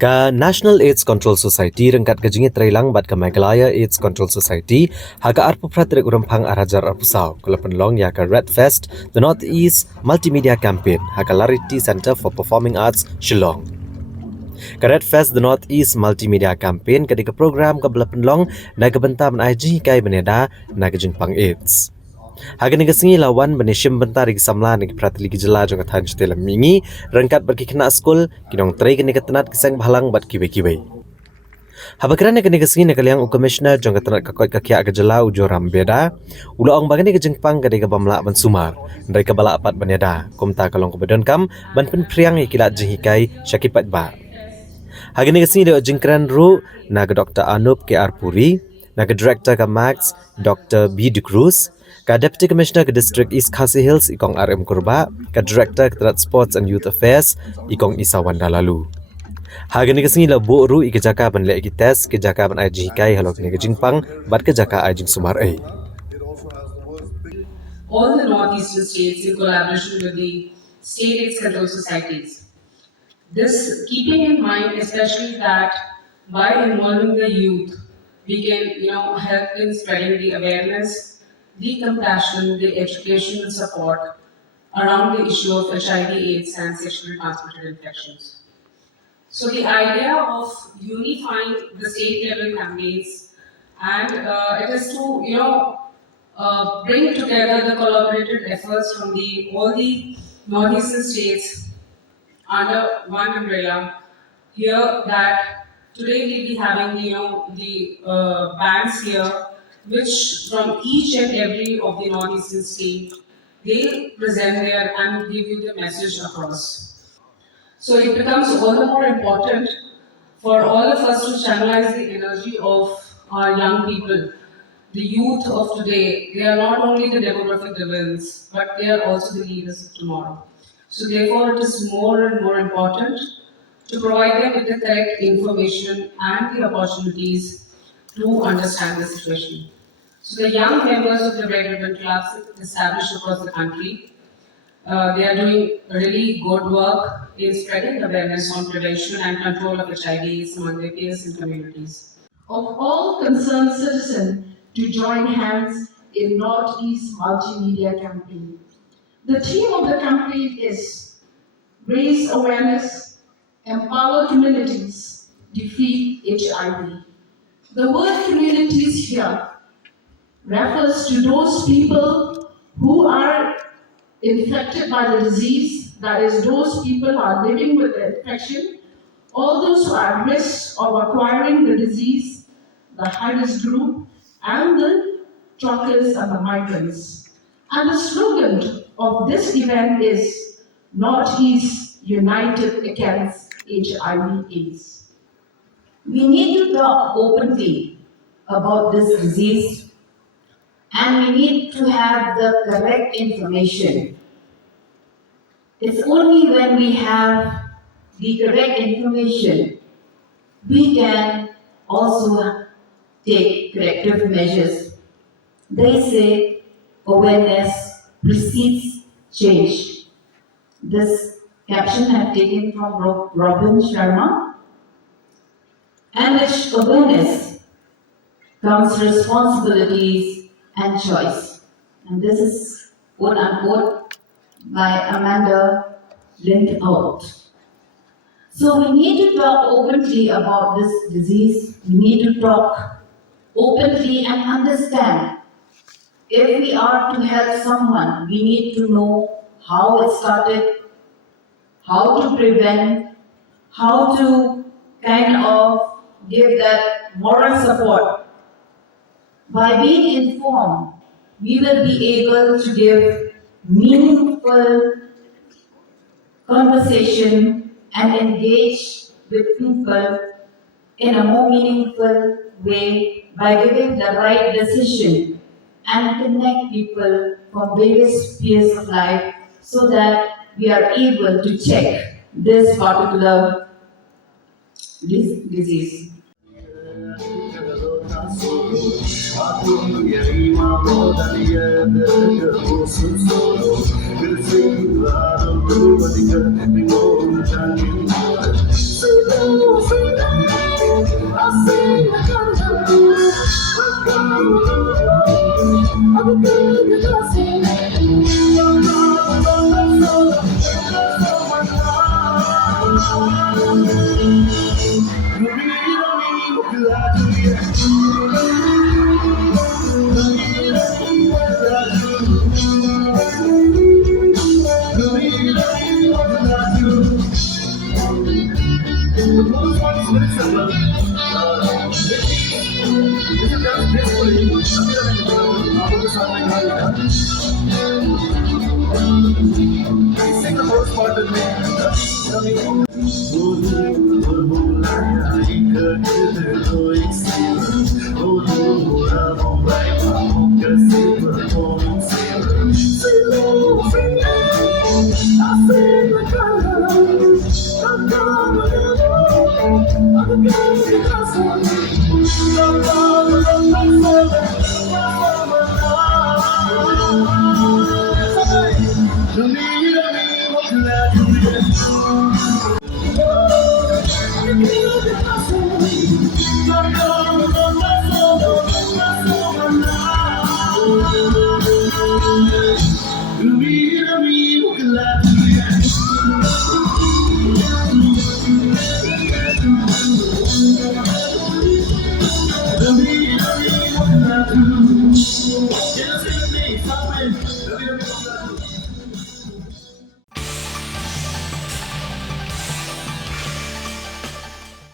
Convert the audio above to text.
Ka National AIDS Control Society rengkat kejingit Pynlong bat ka Meghalaya AIDS Control Society haga arpu pratrik urempang arajar arpusau kala Pynlong ya ka Red Fest the Northeast Multimedia Campaign haga Larity Center for Performing Arts Shillong. Ka Red Fest the Northeast Multimedia Campaign kadika program ka bela Pynlong na kabenta menaji kai beneda na kejingpang AIDS. Haga ni kesengi lawan benishim bentar igi samla ni pratili gejela jong kathan jtela mingi rengkat berki kena skul kinong trei kini ketenat kisang bahalang bat kiwe-kiwe. Habakran ni kini kesengi ni kaliang commissioner jong ketenat kakoi kakia gejela ujo rambeda ulo ong bagani kejengpang kadika bamla ban sumar ndai kabala apat beneda kumta kalong kubedon kam ban pen priang ikilat jenghikai syakipat ba. Haga ni kesengi de jengkran ru naga Dr. Anup K.R. Puri naga director ka MACS Dr. B. De Cruz ka Deputy Commissioner ke District East Khasi Hills ikong RM Kurba, ka Director Keterat Sports and Youth Affairs ikong Isawan Dalalu. Haga ni kesengi la bu ru ikejaka ban le iki test kejaka ban ai jikai halok ni kejingpang bat kejaka ai jing sumar ai. All the northeastern states in collaboration with the state AIDS control societies. This keeping in mind especially that by involving the youth, we can help in spreading the awareness, the compassion, the educational support around the issue of HIV/AIDS and sexually transmitted infections. So the idea of unifying the state level campaigns and it is to bring together the collaborative efforts from all the northeastern states under one umbrella. Here that today we'll be having the bands here, which from each and every of the northeastern state they present there and give you the message across. So it becomes all the more important for all of us to channelize the energy of our young people. The youth of today, they are not only the demographic dividends, but they are also the leaders of tomorrow. So therefore, it is more and more important to provide them with the correct information and the opportunities to understand the situation. So the young members of the Red Ribbon Clubs established across the country, they are doing really good work in spreading awareness on prevention and control of HIV among their peers and communities. Of all concerned citizens to join hands in Northeast Multimedia Campaign. The theme of the campaign is raise awareness, empower communities, defeat HIV. The word communities here refers to those people who are infected by the disease, that is, those people who are living with the infection, all those who are at risk of acquiring the disease, the high-risk group, and the truckers and the migrants. And the slogan of this event is Northeast United Against HIV/AIDS. We need to talk openly about this disease and we need to have the correct information. It's only when we have the correct information we can also take corrective measures. They say awareness precedes change. This caption I have taken from Robin Sharma. And with awareness comes responsibilities and choice. And this is quote unquote by Amanda Lindhout. So we need to talk openly about this disease. We need to talk openly and understand. If we are to help someone, we need to know how it started, how to prevent, how to kind of give that moral support. By being informed, we will be able to give meaningful conversation and engage with people in a more meaningful way by giving the right decision and connect people from various spheres of life so that we are able to check this particular disease. Say no, Sing the first part with me. Thank you.